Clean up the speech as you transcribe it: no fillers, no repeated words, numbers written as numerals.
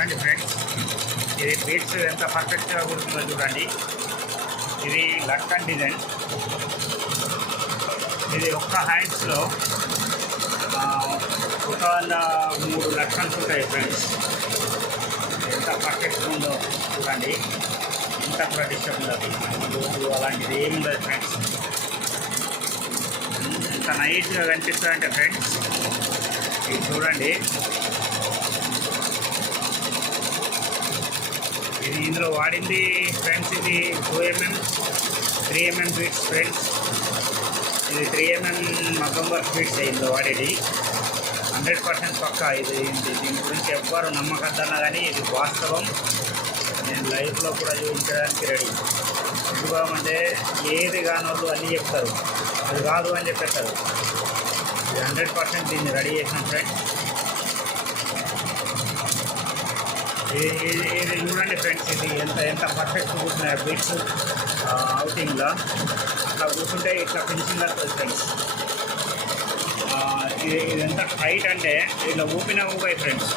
చూడండి ఫ్రెండ్స్, ఇది బీట్స్ ఎంత పర్ఫెక్ట్గా కుడుతుందో చూడండి. ఇది లట్కన్ డిజైన్. ఇది ఒక్క హ్యాండ్స్లో 103 లట్కన్స్ ఉంటాయి ఫ్రెండ్స్. ఎంత పర్ఫెక్ట్గా ఉందో చూడండి. ఇంత కూడా డిస్టర్బ్ ఉండదు, అలాంటిది ఏమి ఉండదు ఫ్రెండ్స్. ఎంత నైట్గా కనిపిస్తుందంటే ఫ్రెండ్స్, ఇది చూడండి. ఇది ఇందులో వాడింది ఫ్రెండ్స్, ఇది 2mm 3mm బీట్స్ ఫ్రెండ్స్. ఇది 3mm మగ్గం వర్క్ బీట్స్ ఇందులో వాడేది. 100% పక్కా. ఇది దీని గురించి ఎవ్వరు నమ్మకద్దన్నా కానీ ఇది వాస్తవం. నేను లైఫ్లో కూడా చూపించడానికి రెడీ. ఎందుకంటే ఏది కానోళ్ళు అన్నీ చెప్తారు, అది కాదు అని చెప్పేస్తారు. ఇది 100% దీన్ని రెడీ చేసిన ఫ్రెండ్స్. ఇది చూడండి ఫ్రెండ్స్, ఇది ఎంత పర్ఫెక్ట్ కూర్చున్నాయి బీట్స్ అవుటింగ్లో. అట్లా కూర్చుంటే ఇట్లా ఫినిషింగ్ వస్తుంది ఫ్రెండ్స్. ఇది ఎంత టైట్ అంటే ఇట్లా ఊపినా ఊపాయి ఫ్రెండ్స్.